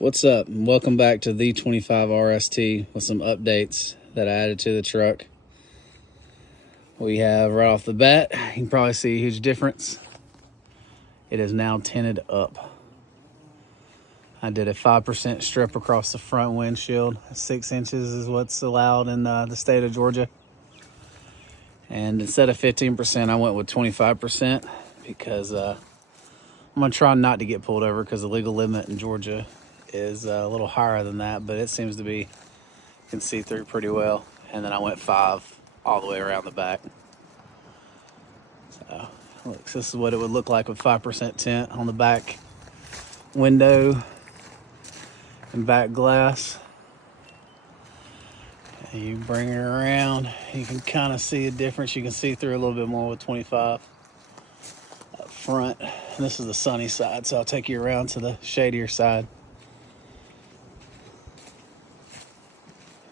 What's up, and welcome back to the 25 RST with some updates that I added to the truck. We have right off the bat, you can probably see a huge difference. It is now tinted up. I did a 5% strip across the front windshield. 6 inches is what's allowed in the state of Georgia. And instead of 15%, I went with 25% because I'm gonna try not to get pulled over because the legal limit in Georgia is a little higher than that, but it seems to be, you can see through pretty well. And then I went 5 all the way around the back. So look, this is what it would look like with 5% tint on the back window and back glass. And you bring it around, you can kind of see a difference. You can see through a little bit more with 25 up front. And this is the sunny side, so I'll take you around to the shadier side.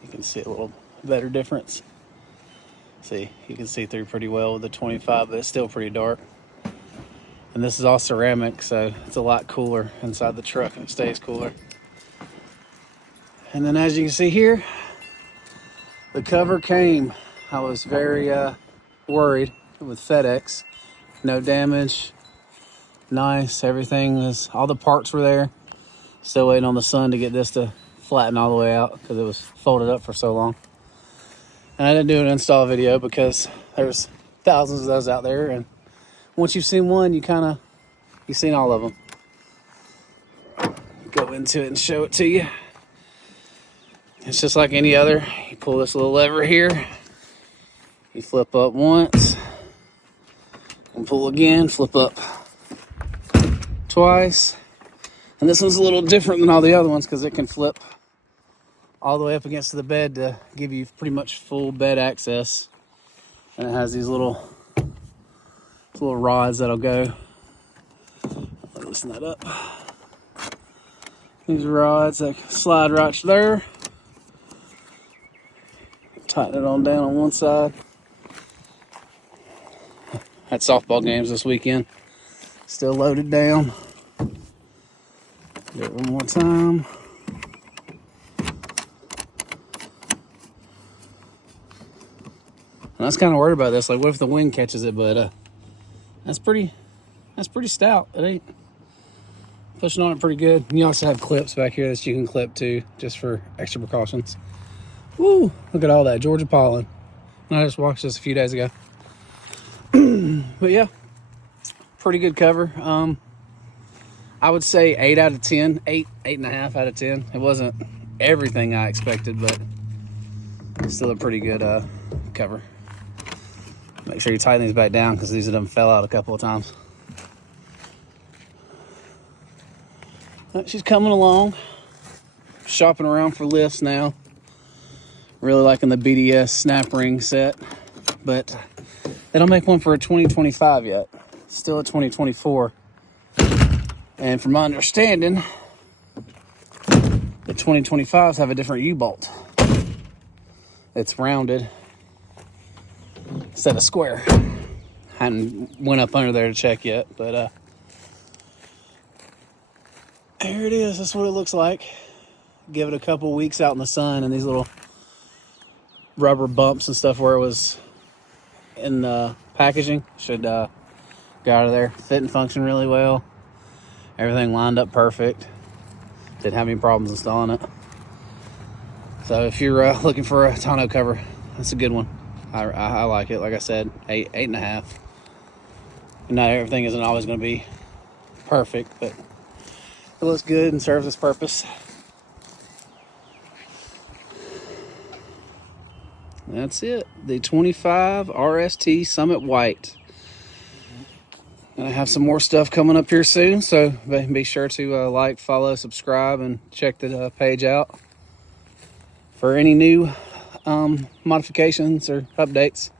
You can see a little better difference. See, you can see through pretty well with the 25, but it's still pretty dark. And this is all ceramic, so it's a lot cooler inside the truck, and it stays cooler. And then as you can see here, the cover came. I was very worried with FedEx. No damage, nice, everything was, all the parts were there. Still waiting on the sun to get this to flatten all the way out because it was folded up for so long. And I didn't do an install video because there's thousands of those out there, and once you've seen one, you've seen all of them. Go into it and show it to you. It's just like any other. You pull this little lever here, you flip up once, and pull again, flip up twice. And this one's a little different than all the other ones because it can flip all the way up against the bed to give you pretty much full bed access. And it has these little rods that'll go. I'll loosen that up. These rods that slide right there. Tighten it on down on one side. Had softball games this weekend. Still loaded down. Do it one more time. And I was kind of worried about this. Like, what if the wind catches it? But that's pretty stout. It ain't pushing on it pretty good. And you also have clips back here that you can clip too, just for extra precautions. Woo! Look at all that Georgia pollen. And I just watched this a few days ago. But yeah, pretty good cover. I would say 8 out of 10, 8.5 out of 10. It wasn't everything I expected, but still a pretty good cover. Make sure you tighten these back down because these of them fell out a couple of times. She's coming along. Shopping around for lifts now. Really liking the BDS snap ring set, but they don't make one for a 2025 yet. Still a 2024. And from my understanding, the 2025s have a different U-bolt. It's rounded instead of square. Hadn't went up under there to check yet, but here it is. That's what it looks like. Give it a couple weeks out in the sun, and these little rubber bumps and stuff where it was in the packaging should go out of there. Fit and function really well. Everything lined up perfect. Didn't have any problems installing it. So if you're looking for a tonneau cover, that's a good one. I like it. Like I said, 8.5. Not everything isn't always going to be perfect, but it looks good and serves its purpose. That's it. The 25 RST Summit White. I have some more stuff coming up here soon, so be sure to like, follow, subscribe, and check the page out for any new modifications or updates.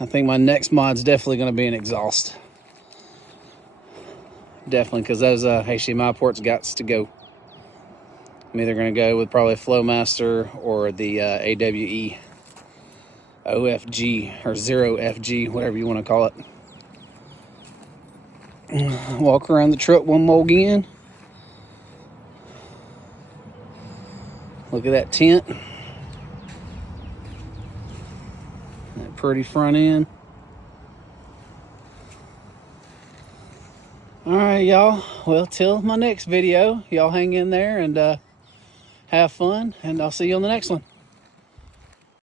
I think my next mod's definitely going to be an exhaust. Definitely, because those HDMI ports got to go. I'm either going to go with probably Flowmaster or the AWE OFG or 0FG, whatever you want to call it. Walk around the truck one more again. Look at that tint. That pretty front end. All right, y'all. Well, till my next video, y'all hang in there and have fun, and I'll see you on the next one.